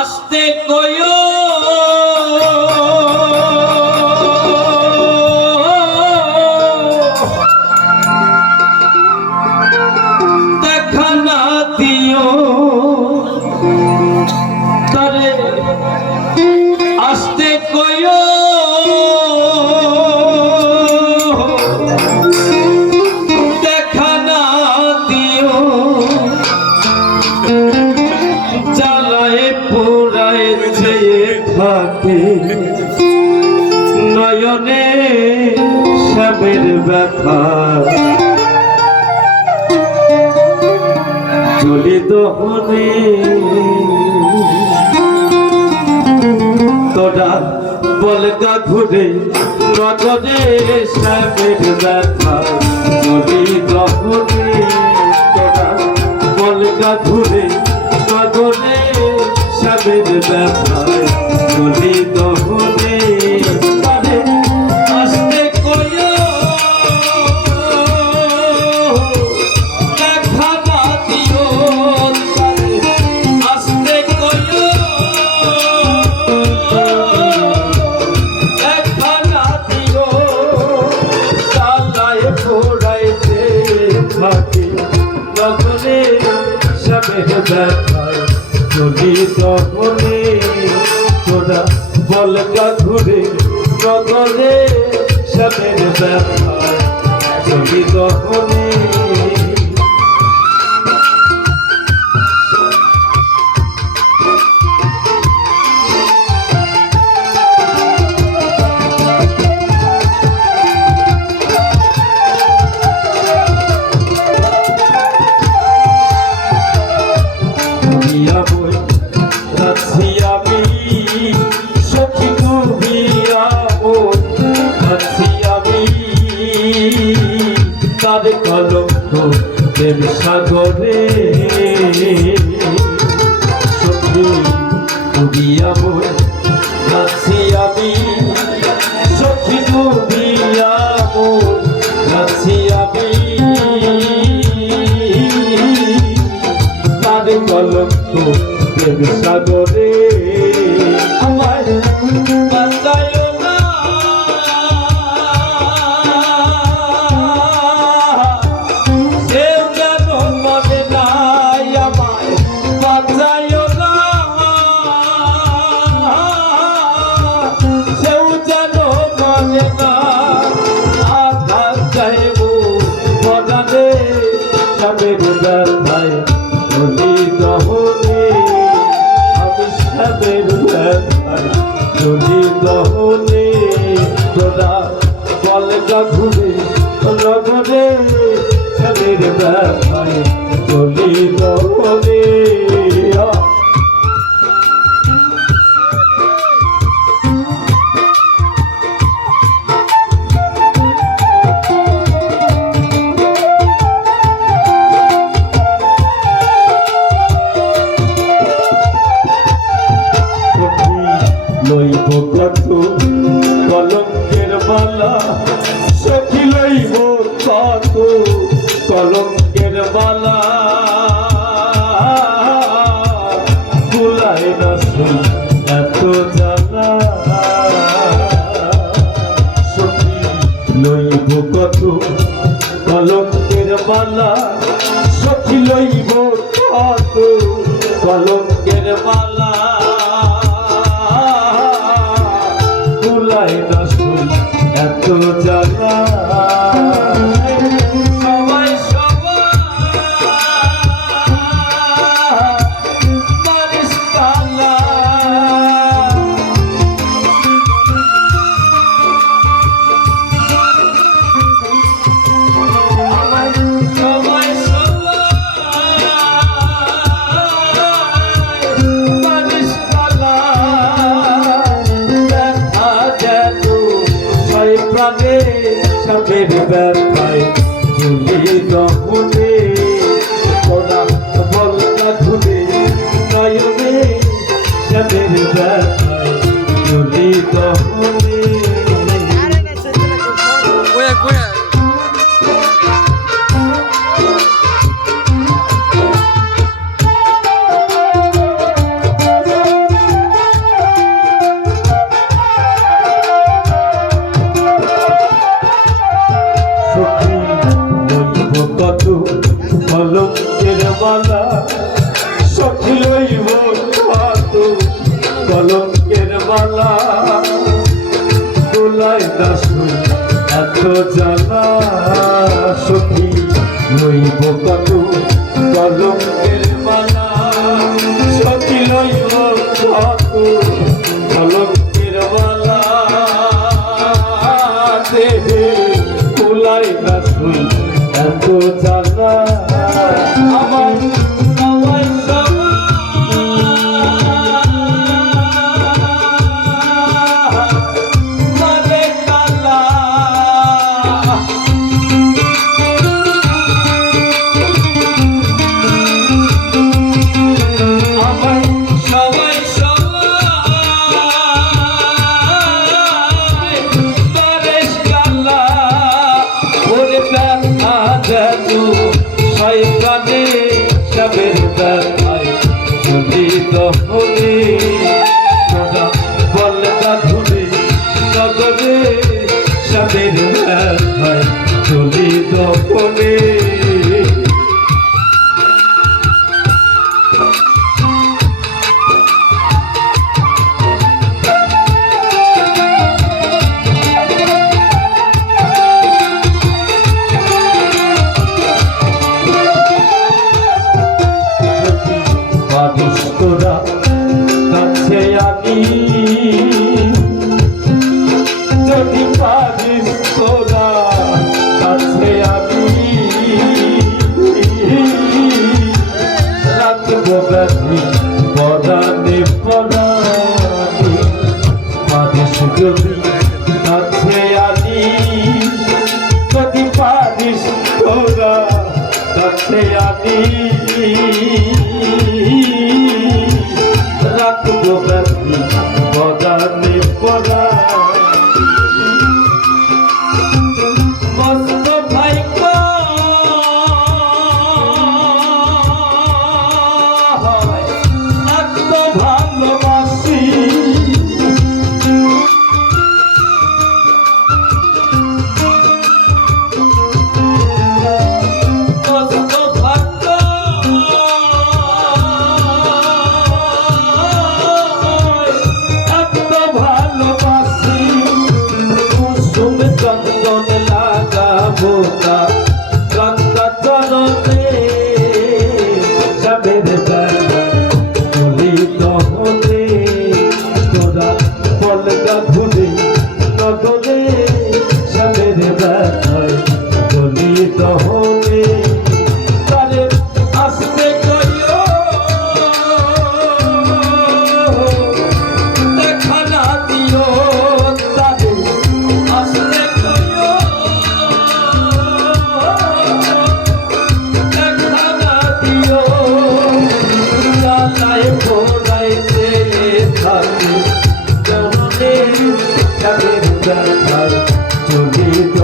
আসতে কয়ো নয়নে সবের ব্যথা। চলি দহনে। তোরা বলগা ঘুরে নজরে সবের ব্যথা। চলি দহনে তোরা বলগা ঘুরে নজরে সবের ব্যথা। থাকে নগরে সবে দেখায় চলি তখনে তোরা বলকা ঘুরে নগরে সবে দেখায় চলি তখনে দিয়া বই, রাখছি আমি। সখী ডুবিয়া বই, রাখছি আমি। তার কলঙ্ক দেব সাগরে। সখী রাখছি আমি। সাগরে সবের লইব কত? কলঙ্কের মালা। কুলাই না এত প্রাণে সবের ব্যথায় ঝুলি দহনে বালা। সখী লইব তু কলঙ্কের বালা দোলাই দাসু এত জ্বালা সখী রাতি 보다. কথায় চলিত